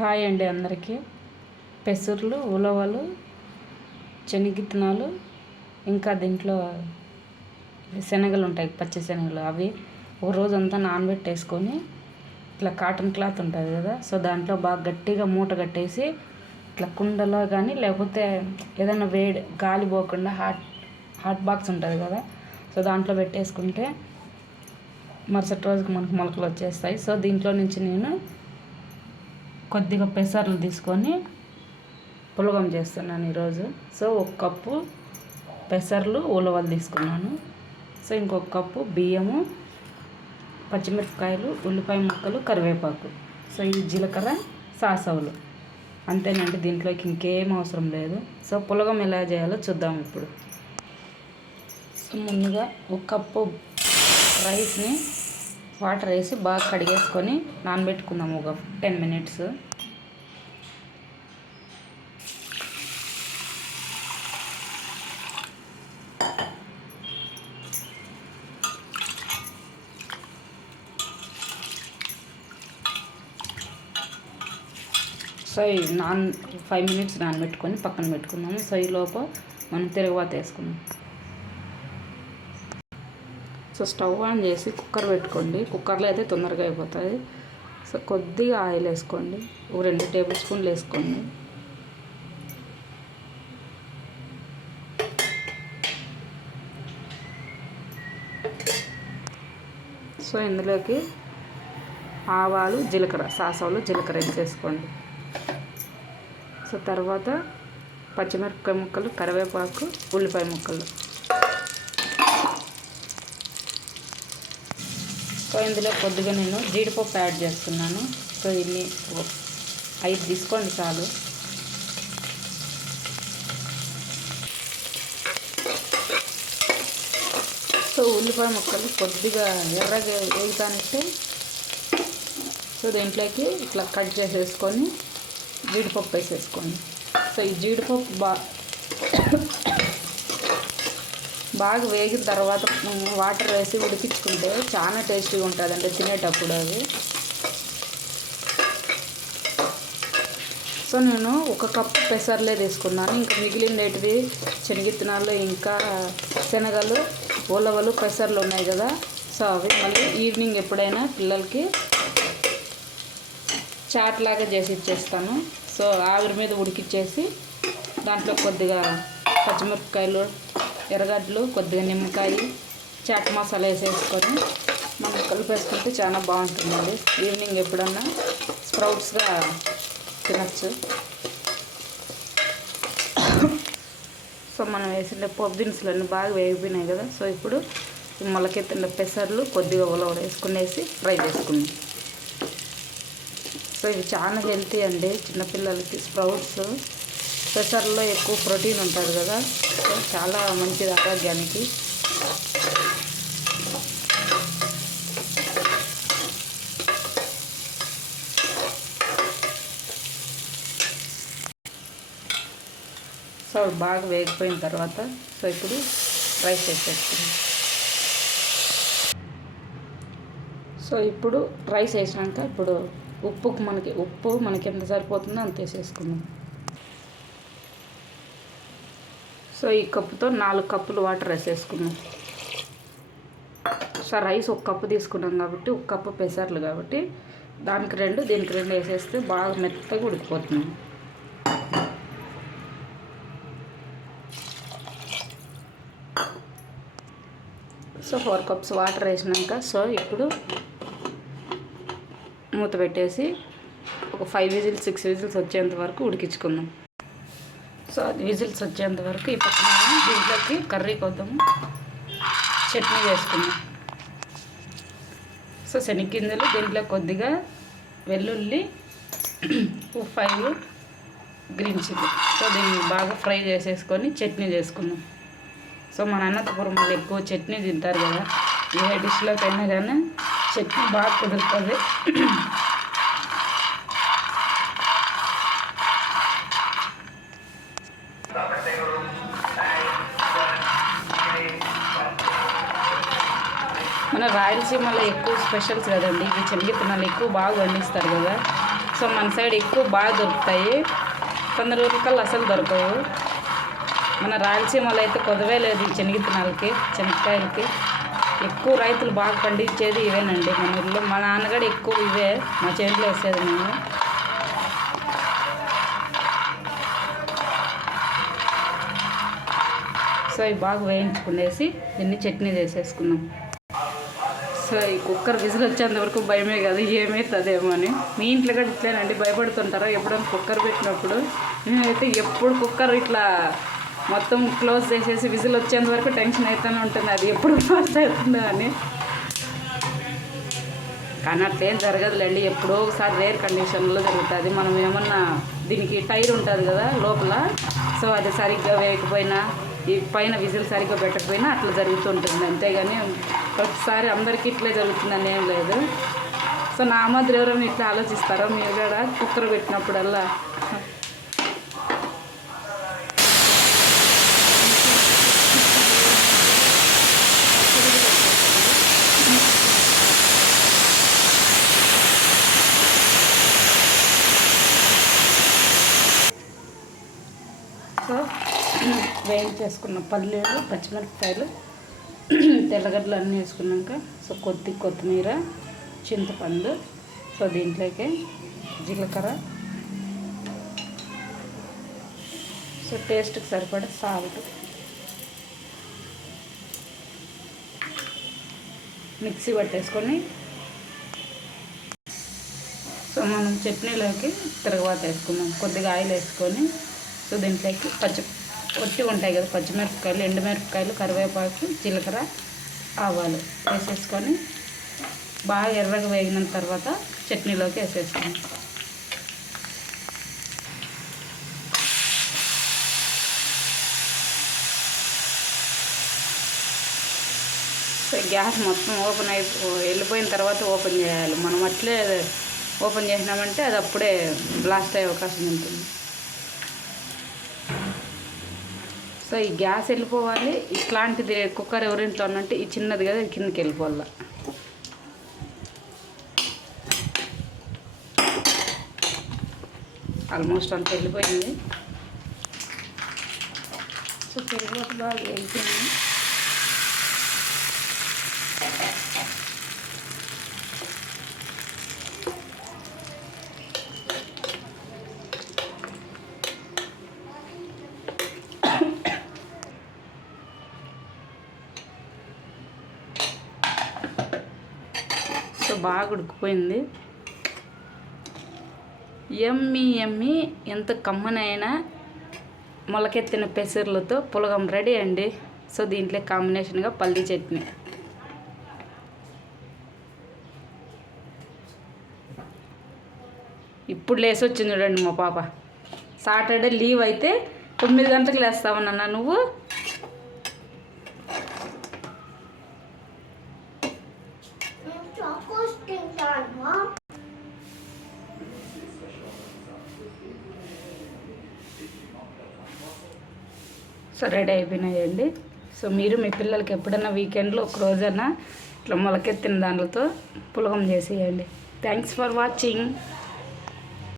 Hi అండి అందరికీ. పెసర్లు ఉలవలు శనగిత్తనాలు ఇంకా దీంట్లో శనగలు ఉంటాయి పచ్చి శనగలు. అవి ఒక రోజంతా నానబెట్టేసుకొని ఇట్లా కాటన్ క్లాత్ ఉంటుంది కదా సో దాంట్లో బాగా గట్టిగా మూట కట్టేసి ఇట్లా కుండలో కానీ లేకపోతే ఏదైనా వేడి గాలి పోకుండా హాట్ హాట్ బాక్స్ ఉంటుంది కదా సో దాంట్లో పెట్టేసుకుంటే మరుసటి రోజుకి మనకు మొలకలు వచ్చేస్తాయి. సో దీంట్లో నుంచి నేను కొద్దిగా పెసర్లు తీసుకొని పులగం చేస్తున్నాను ఈరోజు. సో ఒక కప్పు పెసర్లు ఉలవలు తీసుకున్నాను. సో ఇంకొక కప్పు బియ్యము పచ్చిమిరపకాయలు ఉల్లిపాయ ముక్కలు కరివేపాకు. సో ఈ జీలకర్ర సాసవులు. అంతేనండి దీంట్లోకి ఇంకేం అవసరం లేదు. సో పులగం ఎలా చేయాలో చూద్దాం ఇప్పుడు. సో ముందుగా ఒక కప్పు రైస్ని వాటర్ వేసి బాగా కడిగేసుకొని నానబెట్టుకుందాం ఒక టెన్ మినిట్స్. సో ఈ నాన్ ఫైవ్ మినిట్స్ నానబెట్టుకొని పక్కన పెట్టుకుందాము. సో ఈ లోపు మనం తిరగబాత వేసుకుందాం. సో స్టవ్ ఆన్ చేసి కుక్కర్ పెట్టుకోండి. కుక్కర్లో అయితే తొందరగా అయిపోతుంది సో కొద్దిగా ఆయిల్ వేసుకోండి. ఒక రెండు టేబుల్ స్పూన్లు వేసుకోండి. సో ఇందులోకి ఆవాలు జీలకర్ర సాసవాలు జీలకర్ర వేసేసుకోండి సో తర్వాత పచ్చిమిరపకాయ ముక్కలు కరివేపాకు ఉల్లిపాయ ముక్కలు. సో ఇందులో కొద్దిగా నేను జీడిపప్పు యాడ్ చేస్తున్నాను. సో ఇన్ని ఐదు తీసుకోండి చాలు. సో ఉల్లిపాయ ముక్కలు కొద్దిగా ఎర్రగా వేగుతానిస్తే సో దీంట్లోకి ఇట్లా కట్ చేసేసుకొని జీడిపప్పు వేసేసుకోండి. సో ఈ జీడిపప్పు బా బాగా వేగిన తర్వాత వాటర్ వేసి ఉడికించుకుంటే చాలా టేస్టీగా ఉంటుందండి తినేటప్పుడు అది. సో నేను ఒక కప్పు పెసర్లే తీసుకున్నాను. ఇంకా మిగిలినటిది శనగిత్తనాలు ఇంకా శనగలు ఉలవలు పెసర్లు ఉన్నాయి కదా. సో అవి మళ్ళీ ఈవినింగ్ ఎప్పుడైనా పిల్లలకి చాట్ లాగా చేసి ఇచ్చేస్తాను. సో ఆవిరి మీద ఉడికిచ్చేసి దాంట్లో కొద్దిగా పచ్చిమిరపకాయలు ఎర్రగడ్డలు కొద్దిగా నిమ్మకాయ చాట్ మసాలా వేసేసుకొని మనం కలిపేసుకుంటే చాలా బాగుంటుందండి. ఈవినింగ్ ఎప్పుడన్నా స్ప్రౌట్స్గా తినచ్చు. సో మనం వేసిన పప్పు దినుసులన్నీ బాగా వేగిపోయినాయి కదా. సో ఇప్పుడు మొలకెత్తిన పెసర్లు కొద్దిగా ఉలవలు వేసుకునేసి ఫ్రై చేసుకున్నాం సో ఇవి చాలా హెల్తీ అండి. చిన్నపిల్లలకి స్ప్రౌట్స్ పెసర్లో ఎక్కువ ప్రోటీన్ ఉంటుంది కదా సో చాలా మంచిది ఆరోగ్యానికి. సో బాగా వేగిపోయిన తర్వాత సో ఇప్పుడు రైస్ వేసేసుకుందాం. సో ఇప్పుడు రైస్ వేసాక ఇప్పుడు ఉప్పుకు మనకి ఉప్పు మనకి ఎంత సరిపోతుందో అంత వేసేసుకుందాం. సో ఈ కప్పుతో నాలుగు కప్పులు వాటర్ వేసేసుకున్నాం సో రైస్ ఒక కప్పు తీసుకున్నాం కాబట్టి ఒక కప్పు పెసర్లు కాబట్టి దానికి రెండు దీనికి రెండు వేసేస్తే బాగా మెత్తగా ఉడికిపోతుంది. సో ఫోర్ కప్స్ వాటర్ వేసినాక సో ఇప్పుడు మూత పెట్టేసి ఒక ఫైవ్ విజిల్స్ సిక్స్ విజిల్స్ వచ్చేంత వరకు ఉడికించుకుందాం. సో అది విజిల్స్ వచ్చేంత వరకు ఈ పక్కన దీంట్లోకి కర్రీ కొద్దాము. చట్నీ వేసుకుందాం సో శనగింజలు దీంట్లో కొద్దిగా వెల్లుల్లి ఫైవ్ గ్రీన్ చిల్లీ. సో దీన్ని బాగా ఫ్రై చేసేసుకొని చట్నీ చేసుకుందాం. సో మన అన్నతపురం వాళ్ళు ఎక్కువ చట్నీ తింటారు కదా ఏ డిష్లోకైనా కానీ చట్నీ బాగా కుదురుతుంది. మన రాయలసీమలో ఎక్కువ స్పెషల్స్ కదండి. ఇవి శనగిత్తనాలు ఎక్కువ బాగా వండిస్తారు కదా. సో మన సైడ్ ఎక్కువ బాగా దొరుకుతాయి. కొందరు ఊరికల్లా అసలు దొరకవు. మన రాయలసీమలో అయితే కొదవే లేదు ఈ శనగిత్తనాలకి చెనక్కాయలకి. ఎక్కువ రైతులు బాగా పండించేది ఇవేనండి మన ఊళ్ళో మా నాన్నగారు ఎక్కువ ఇవే మా చేతిలో వేసేది మేము. సో ఇవి బాగా వేయించుకునేసి దీన్ని చట్నీ చేసేసుకున్నాం. సో ఈ కుక్కర్ విజిల్ వచ్చేంత వరకు భయమే కాదు ఏమవుతుందేమో అని మీ ఇంట్లో కూడా ఇట్లేనండి భయపడుతుంటారా? ఎప్పుడైనా కుక్కర్ పెట్టినప్పుడు? నేనైతే ఎప్పుడు కుక్కర్ ఇట్లా మొత్తం క్లోజ్ చేసేసి విజిల్ వచ్చేంత వరకు టెన్షన్ అవుతూనే ఉంటుంది అది ఎప్పుడు ఫాస్ట్ అవుతుందో అని. కానీ అట్లా ఏం జరగదులేండి ఎప్పుడో ఒకసారి రేర్ కండిషన్లో జరుగుతుంది. మనం ఏమన్నా దీనికి టైర్ ఉంటుంది కదా లోపల సో అది సరిగ్గా వేయకపోయినా ఈ పైన విజిల్ సరిగ్గా పెట్టకపోయినా అట్లా జరుగుతుంటుంది. అంతేగాని ప్రతిసారి అందరికీ ఇట్లే జరుగుతుందని ఏం లేదు. సో నా మాదిరి ఎవరైనా ఇట్లా ఆలోచిస్తారో మీరు కూడా కుక్కర్ పెట్టినప్పుడల్లా. సో వేయించేసుకున్న పల్లీలు పచ్చిమిరపకాయలు తెల్లగడ్డలు అన్నీ వేసుకున్నాక సో కొద్ది కొత్తిమీర చింతపండు సో దీంట్లోకి జీలకర్ర. సో టేస్ట్కి సరిపడా సాల్ట్. మిక్సీ పట్టేసుకొని సో మనం చట్నీలోకి తిరగబాత వేసుకున్నాం కొద్దిగా ఆయిల్ వేసుకొని సో దీంట్లోకి పచ్చి ఒట్టి ఉంటాయి కదా పచ్చిమిరపకాయలు ఎండుమిరపకాయలు కరివేపాకు జీలకర్ర ఆవాలు వేసేసుకొని బాగా ఎర్రగా వేగిన తర్వాత చట్నీలోకి వేసేసుకోండి గ్యాస్ మొత్తం ఓపెన్ అయి వెళ్ళిపోయిన తర్వాత ఓపెన్ చేయాలి. మనం అట్లే ఓపెన్ చేసినామంటే అది అప్పుడే బ్లాస్ట్ అయ్యే అవకాశం ఉంటుంది. సో ఈ గ్యాస్ వెళ్ళిపోవాలి. ఇట్లాంటిది కుక్కర్ ఎవరింట్లో ఉన్నట్టు ఈ చిన్నది కదా కిందకి వెళ్ళిపోవాలి. ఆల్మోస్ట్ అంత వెళ్ళిపోయింది. సో పెరుగు బాగా వెళ్ళిపోయింది సో బాగా ఉడికిపోయింది. ఎమ్మి ఎమ్మి ఎంత కమ్మనైనా మొలకెత్తిన పెసర్లతో పులగం రెడీ అండి. సో దీంట్లో కాంబినేషన్గా పల్లీ చట్నీ. ఇప్పుడు లేసి వచ్చింది చూడండి మా పాప. సాటర్డే లీవ్ అయితే తొమ్మిది గంటలకు లేస్తావన్నా నువ్వు? సో రెడీ అయిపోయినాయండి. సో మీరు మీ పిల్లలకి ఎప్పుడైనా వీకెండ్లో ఒక రోజైనా ఇట్లా మొలకెత్తిన దాంట్లతో పులగం చేసేయండి. Thanks for watching.